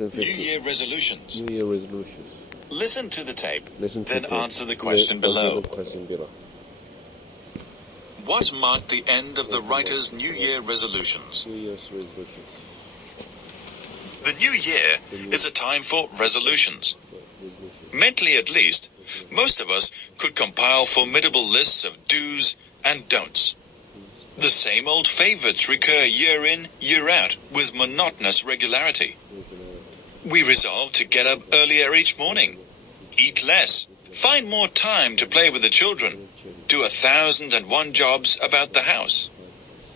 New Year resolutions. New Year resolutions. Listen to the tape, Listen to then the answer the question below. Question below. What marked the end of the writer's New Year resolutions? New Year's resolutions. The new year is a time for resolutions. Mentally at least, most of us could compile formidable lists of do's and don'ts. The same old favorites recur year in, year out with monotonous regularity. We resolve to get up earlier each morning, eat less, find more time to play with the children, do 1,001 jobs about the house,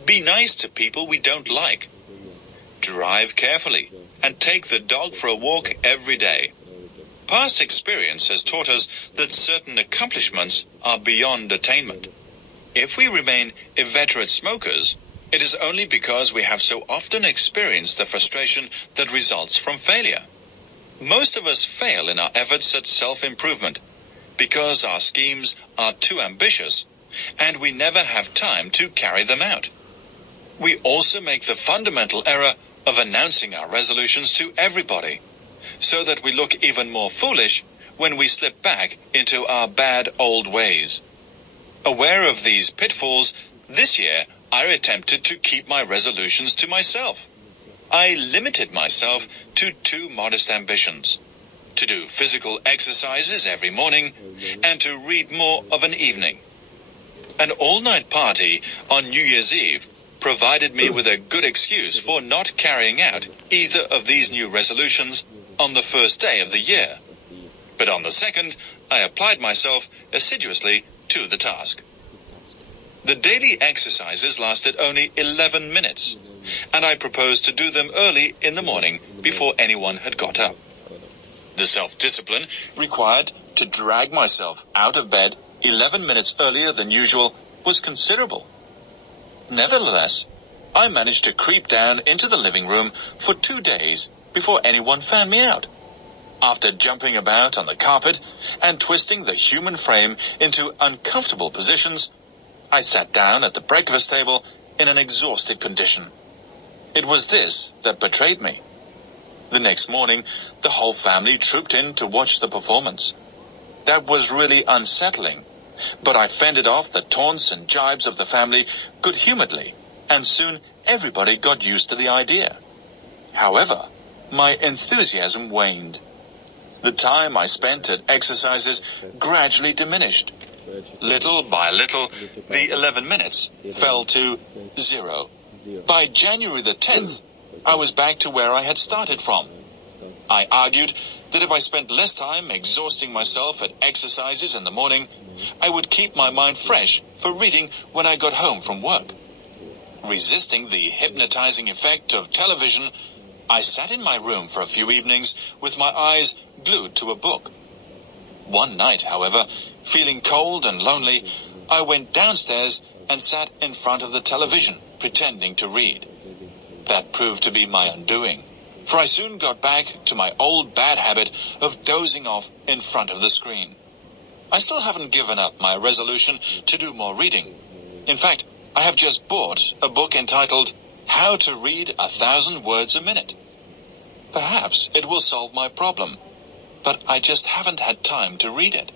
be nice to people we don't like, drive carefully, and take the dog for a walk every day. Past experience has taught us that certain accomplishments are beyond attainment. If we remain inveterate smokers, it is only because we have so often experienced the frustration that results from failure. Most of us fail in our efforts at self-improvement because our schemes are too ambitious and we never have time to carry them out. We also make the fundamental error of announcing our resolutions to everybody, so that we look even more foolish when we slip back into our bad old ways. Aware of these pitfalls, this year I attempted to keep my resolutions to myself. I limited myself to 2 modest ambitions: to do physical exercises every morning and to read more of an evening. An all-night party on New Year's Eve provided me with a good excuse for not carrying out either of these new resolutions on the first day of the year. But on the second, I applied myself assiduously to the task. The daily exercises lasted only 11 minutes, and I proposed to do them early in the morning before anyone had got up. The self-discipline required to drag myself out of bed 11 minutes earlier than usual was considerable. Nevertheless, I managed to creep down into the living room for 2 days before anyone found me out. After jumping about on the carpet and twisting the human frame into uncomfortable positions, I sat down at the breakfast table in an exhausted condition. It was this that betrayed me. The next morning, the whole family trooped in to watch the performance. That was really unsettling, but I fended off the taunts and jibes of the family good-humoredly, and soon everybody got used to the idea. However, my enthusiasm waned. The time I spent at exercises gradually diminished. Little by little, the 11 minutes fell to 0. By January the 10th, I was back to where I had started from. I argued that if I spent less time exhausting myself at exercises in the morning, I would keep my mind fresh for reading when I got home from work. Resisting the hypnotizing effect of television, I sat in my room for a few evenings with my eyes glued to a book. One night, however, feeling cold and lonely, I went downstairs and sat in front of the television, pretending to read. That proved to be my undoing, for I soon got back to my old bad habit of dozing off in front of the screen. I still haven't given up my resolution to do more reading. In fact, I have just bought a book entitled How to Read 1,000 Words a Minute. Perhaps it will solve my problem, but I just haven't had time to read it.